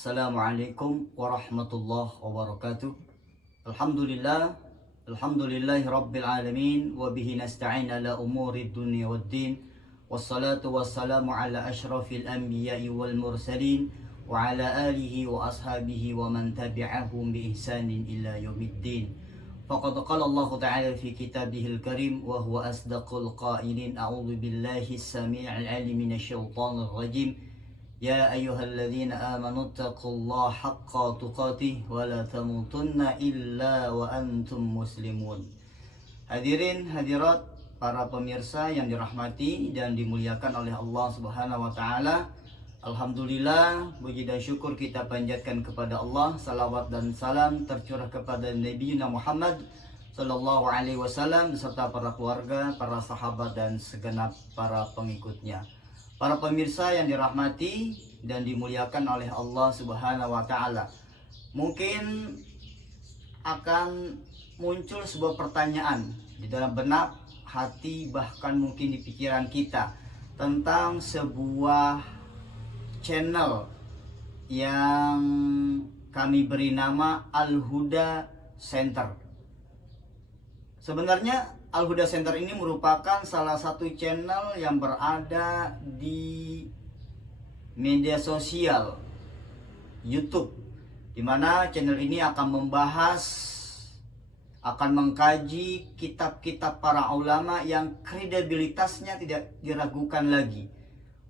Assalamualaikum warahmatullahi wabarakatuh. Alhamdulillah, alhamdulillahi rabbil alamin, wa bihi nasta'in ala umuri dunya waddin. Wassalatu wassalamu ala ashrafil anbiya'i wal mursalin wa ala alihi wa ashabihi wa man tabi'ahum bi ihsanin ila yaumiddin. Faqad qala Allah Ta'ala fi kitabihil karim wa huwa asdaqul qailin. A'udzu billahi as-sami'il 'alim minasy syaithanir rajim. Ya ayyuhalladzina amanu taqullaha haqqa tuqatih wa la tamutunna illa wa antum muslimun. Hadirin hadirat para pemirsa yang dirahmati dan dimuliakan oleh Allah Subhanahu wa taala. Alhamdulillah, puji dan syukur kita panjatkan kepada Allah. Salawat dan salam tercurah kepada Nabi Muhammad sallallahu alaihi wasallam beserta para keluarga, para sahabat dan segenap para pengikutnya. Para pemirsa yang dirahmati dan dimuliakan oleh Allah Subhanahu wa taala. Mungkin akan muncul sebuah pertanyaan di dalam benak, hati, bahkan mungkin di pikiran kita tentang sebuah channel yang kami beri nama Al-Huda Center. Sebenarnya Al-Huda Center ini merupakan salah satu channel yang berada di media sosial YouTube, di mana channel ini akan membahas, akan mengkaji kitab-kitab para ulama yang kredibilitasnya tidak diragukan lagi.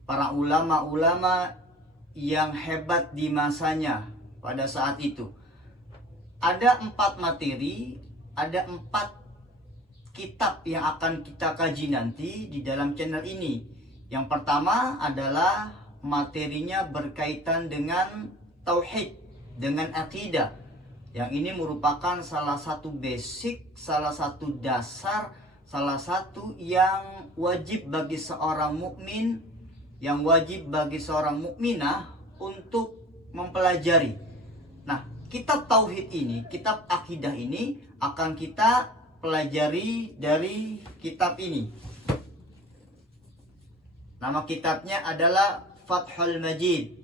Para ulama-ulama yang hebat di masanya pada saat itu. Ada 4 materi, ada 4 kitab yang akan kita kaji nanti di dalam channel ini. Yang pertama adalah materinya berkaitan dengan tauhid, dengan akidah. Yang ini merupakan salah satu basic, salah satu dasar, salah satu yang wajib bagi seorang mukmin, yang wajib bagi seorang mukminah untuk mempelajari. Nah, kitab tauhid ini, kitab akidah ini akan kita pelajari dari kitab ini. Nama kitabnya adalah Fathul Majid,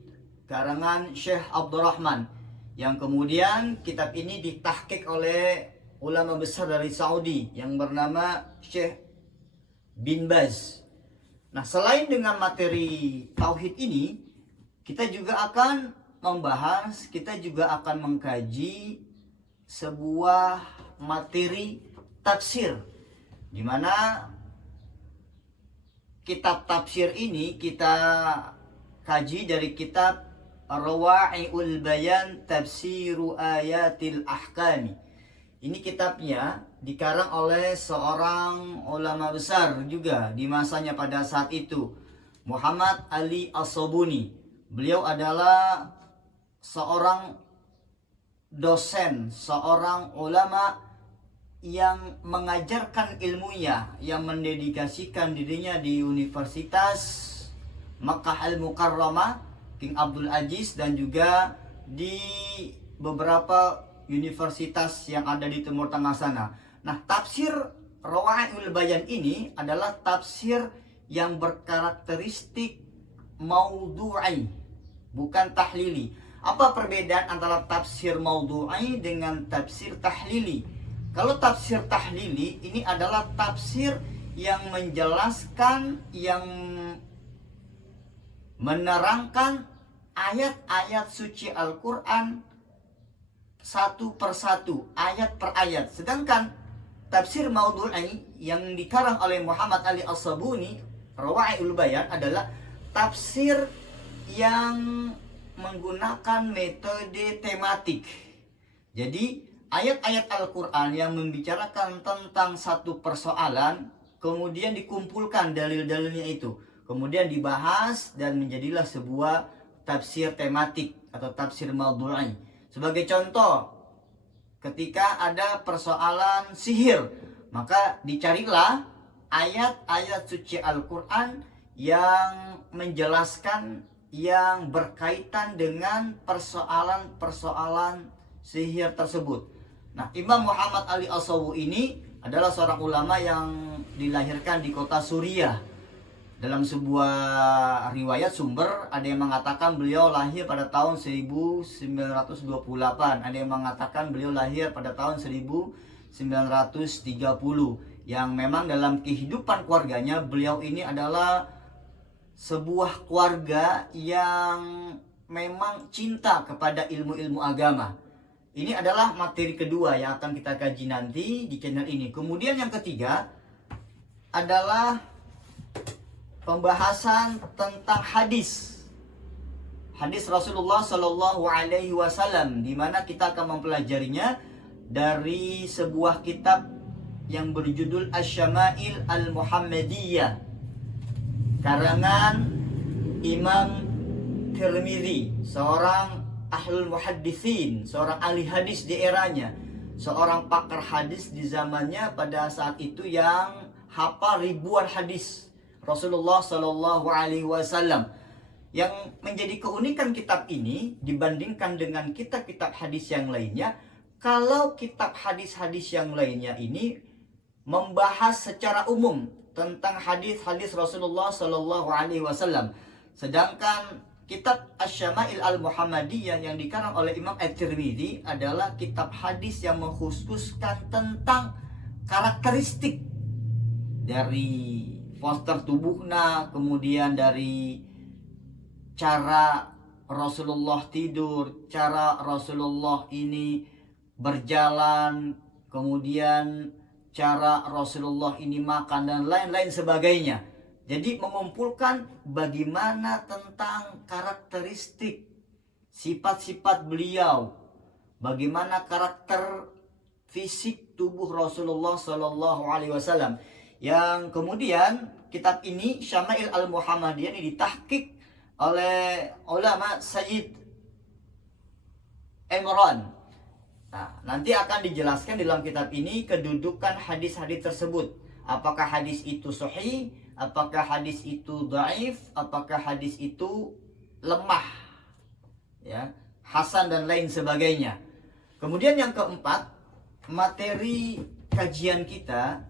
karangan Syekh Abdurrahman, yang kemudian kitab ini ditahqiq oleh ulama besar dari Saudi yang bernama Syekh bin Baz. Nah, selain dengan materi tauhid ini, kita juga akan membahas, kita juga akan mengkaji sebuah materi tafsir, di mana kitab tafsir ini kita kaji dari kitab Rawa'iul Bayan Tafsiru Ayatil Ahkami. Ini kitabnya dikarang oleh seorang ulama besar juga di masanya pada saat itu, Muhammad Ali As-Sabuni. Beliau adalah seorang dosen, seorang ulama yang mengajarkan ilmunya, yang mendedikasikan dirinya di Universitas Makkah Al-Mukarramah King Abdul Aziz dan juga di beberapa universitas yang ada di Timur Tengah sana. Nah, tafsir Rawa'iul Bayan ini adalah tafsir yang berkarakteristik maudhu'i, bukan tahlili. Apa perbedaan antara tafsir maudhu'i dengan tafsir tahlili? Kalau tafsir tahlili ini adalah tafsir yang menjelaskan, yang menerangkan ayat-ayat suci Al-Quran satu persatu, ayat per ayat. Sedangkan tafsir maudhu'i yang dikarang oleh Muhammad Ali As-Sabuni, Rawa'iul Bayan, adalah tafsir yang menggunakan metode tematik. Jadi ayat-ayat Al-Quran yang membicarakan tentang satu persoalan, kemudian dikumpulkan dalil-dalilnya itu, kemudian dibahas dan menjadilah sebuah tafsir tematik atau tafsir maudhu'i. Sebagai contoh, ketika ada persoalan sihir, maka dicarilah ayat-ayat suci Al-Quran yang menjelaskan, yang berkaitan dengan persoalan-persoalan sihir tersebut. Nah, Imam Muhammad Ali As-Sabuni ini adalah seorang ulama yang dilahirkan di kota Suriah, Dalam sebuah riwayat sumber ada yang mengatakan beliau lahir pada tahun 1928, ada yang mengatakan beliau lahir pada tahun 1930, yang memang dalam kehidupan keluarganya beliau ini adalah sebuah keluarga yang memang cinta kepada ilmu-ilmu agama. Ini adalah materi kedua yang akan kita kaji nanti di channel ini. Kemudian yang ketiga adalah pembahasan tentang hadis. Hadis Rasulullah Shallallahu Alaihi Wasallam, di mana kita akan mempelajarinya dari sebuah kitab yang berjudul Asy-Syama'il Al-Muhammadiyah, karangan Imam Tirmidzi, seorang ahlul muhadditsin, seorang ahli hadis di eranya, seorang pakar hadis di zamannya pada saat itu yang hafal ribuan hadis Rasulullah Shallallahu Alaihi Wasallam. Yang menjadi keunikan kitab ini dibandingkan dengan kitab-kitab hadis yang lainnya, kalau kitab hadis-hadis yang lainnya ini membahas secara umum tentang hadis-hadis Rasulullah Shallallahu Alaihi Wasallam, sedangkan kitab Asy-Syama'il Al-Muhammadiyah yang dikarang oleh Imam At-Tirmidzi adalah kitab hadis yang mengkhususkan tentang karakteristik dari postur tubuhnya, kemudian dari cara Rasulullah tidur, cara Rasulullah ini berjalan, kemudian cara Rasulullah ini makan dan lain-lain sebagainya. Jadi mengumpulkan bagaimana tentang karakteristik, sifat-sifat beliau, bagaimana karakter fisik tubuh Rasulullah Sallallahu Alaihi Wasallam. Yang kemudian kitab ini Syama'il Al-Muhammadiyah ini ditahqiq oleh ulama Sayyid Imran. Nah, nanti akan dijelaskan dalam kitab ini kedudukan hadis-hadis tersebut. Apakah hadis itu sahih, apakah hadis itu dhaif, apakah hadis itu lemah, ya, hasan dan lain sebagainya. Kemudian yang keempat, materi kajian kita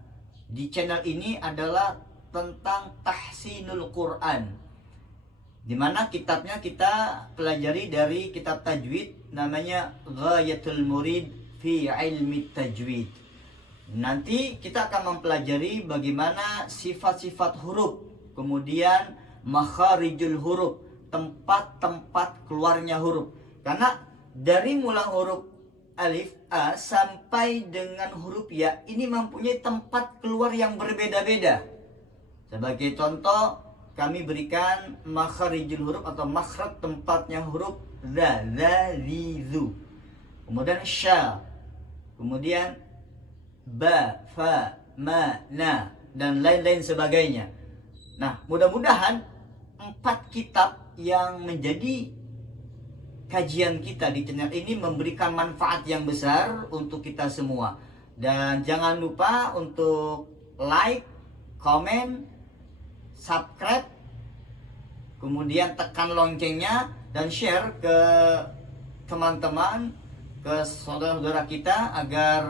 di channel ini adalah tentang tahsinul Quran, di mana kitabnya kita pelajari dari kitab tajwid namanya Ghayatul Murid fi Ilmi Tajwid. Nanti kita akan mempelajari bagaimana sifat-sifat huruf, kemudian makharijul huruf, tempat-tempat keluarnya huruf. Karena dari mulai huruf alif A sampai dengan huruf Ya ini mempunyai tempat keluar yang berbeda-beda. Sebagai contoh, kami berikan makharijul huruf atau makhraj tempatnya huruf za, li, zu. Kemudian sya, kemudian ba, fa, ma, na, dan lain-lain sebagainya. Nah, mudah-mudahan 4 kitab yang menjadi kajian kita di channel ini memberikan manfaat yang besar untuk kita semua. Dan jangan lupa untuk like, komen, subscribe, kemudian tekan loncengnya dan share ke teman-teman, ke saudara-saudara kita agar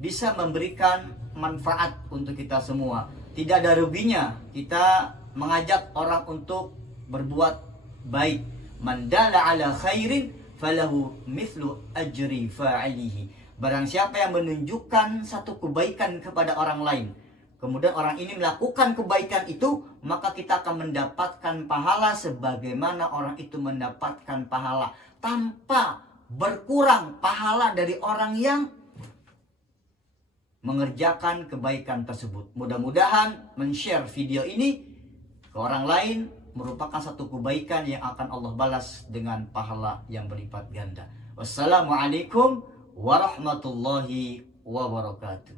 bisa memberikan manfaat untuk kita semua. Tidak ada ruginya kita mengajak orang untuk berbuat baik. Man dalla ala khairin falahu mithlu ajri fa'ilihi. Barang siapa yang menunjukkan satu kebaikan kepada orang lain, kemudian orang ini melakukan kebaikan itu, maka kita akan mendapatkan pahala sebagaimana orang itu mendapatkan pahala, tanpa berkurang pahala dari orang yang mengerjakan kebaikan tersebut. Mudah-mudahan men-share video ini ke orang lain merupakan satu kebaikan yang akan Allah balas dengan pahala yang berlipat ganda. Wassalamualaikum warahmatullahi wabarakatuh.